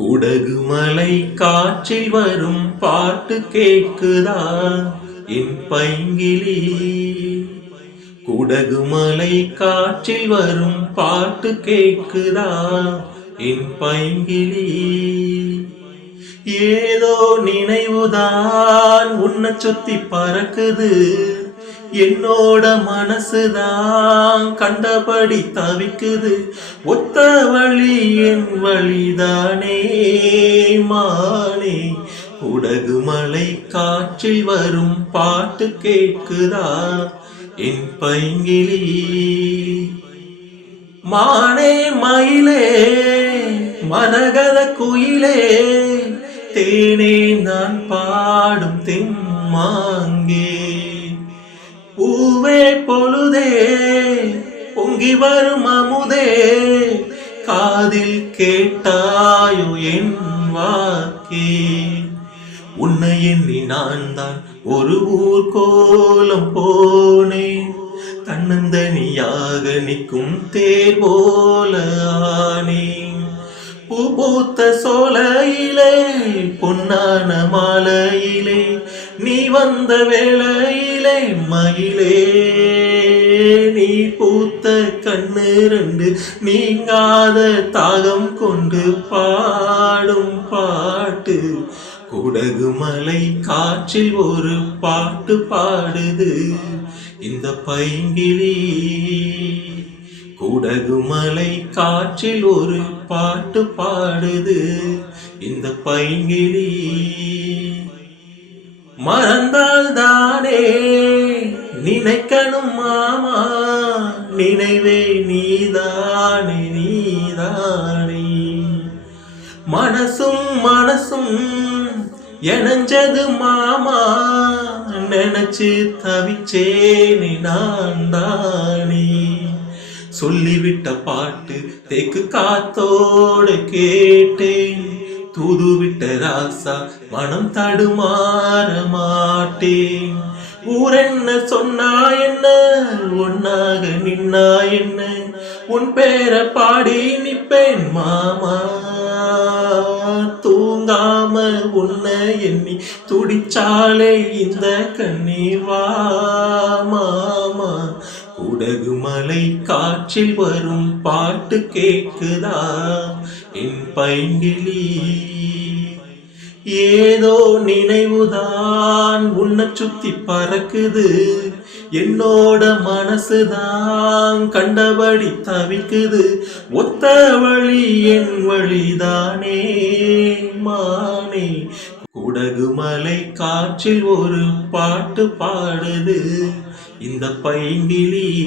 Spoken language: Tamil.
குடகு மலை காற்றில் வரும் பாட்டு கேட்குதா என் பைங்கிலி. குடகு மலை காற்றில் வரும் பாட்டு கேட்குதா என் பைங்கிலி. ஏதோ நினைவுதான் உன்னை சுத்தி பறக்குது. என்னோட மனசுதான் கண்டபடி தவிக்குது. ஒத்த வழி என் வழிதானே மானே. உடகு மலை காற்றில் வரும் பாட்டு கேட்குதா? என் பைங்கிலி. மானே மயிலே மனகத குயிலே தேனே நான் பாடும் தெம்மாங்கே சுவே பொழுதே பொங்கி வரும் அமுதே. காதில் கேட்டாயோ என் வாக்கே. உன்னை எண்ணி நான் தான் ஒரு ஊர் கோலம் போனேன். தன்னந்தனியாக நிற்கும் தேர் போல ஆனேன். பூ பூத்த சோலையிலே பொன்னான மாலையிலே நீ வந்த வேளையில் மயிலே நீ பூத்த கண்ணு ரெண்டு நீங்காத தாகம் கொண்டு பாடும் பாட்டு. குடகு மலை காற்றில் ஒரு பாட்டு பாடுது. இந்த பைங்கிலி குடகு மலை காற்றில் ஒரு பாட்டு பாடுது. இந்த பைங்கிலி மறந்தால் தானே நினைக்கணும் மாமா. நினைவே நீதானே நீதானே. மனசும் மனசும் எனஞ்சது மாமா. நினைச்சு தவிச்சேனே நான் தானே சொல்லிவிட்ட பாட்டு தேக்கு காத்தோடு கேட்டேன். தூதுவிட்ட ராசா மனம் தடுமாற மாட்டேன். ஊரென்ன சொன்னா என்ன? ஒன்னாக நின்னா என்ன? உன் பேரை பாடி நிப்பேன் மாமா. தூங்காம உன்னை எண்ணி துடிச்சாலே இந்த கண்ணீர் வா மாமா. உடகு மலை காற்றில் வரும் பாட்டு கேட்குதா என் பைங்கிலி ஏதோ நினைவுதான் உன்னை சுத்தி பறக்குது. என்னோட மனசுதான் கண்டபடி தவிக்குது. ஒத்த வழி என் வழிதானே மானே. குடகு மலை காற்றில் ஒரு பாட்டு பாடுது. இந்த பைங்கிலி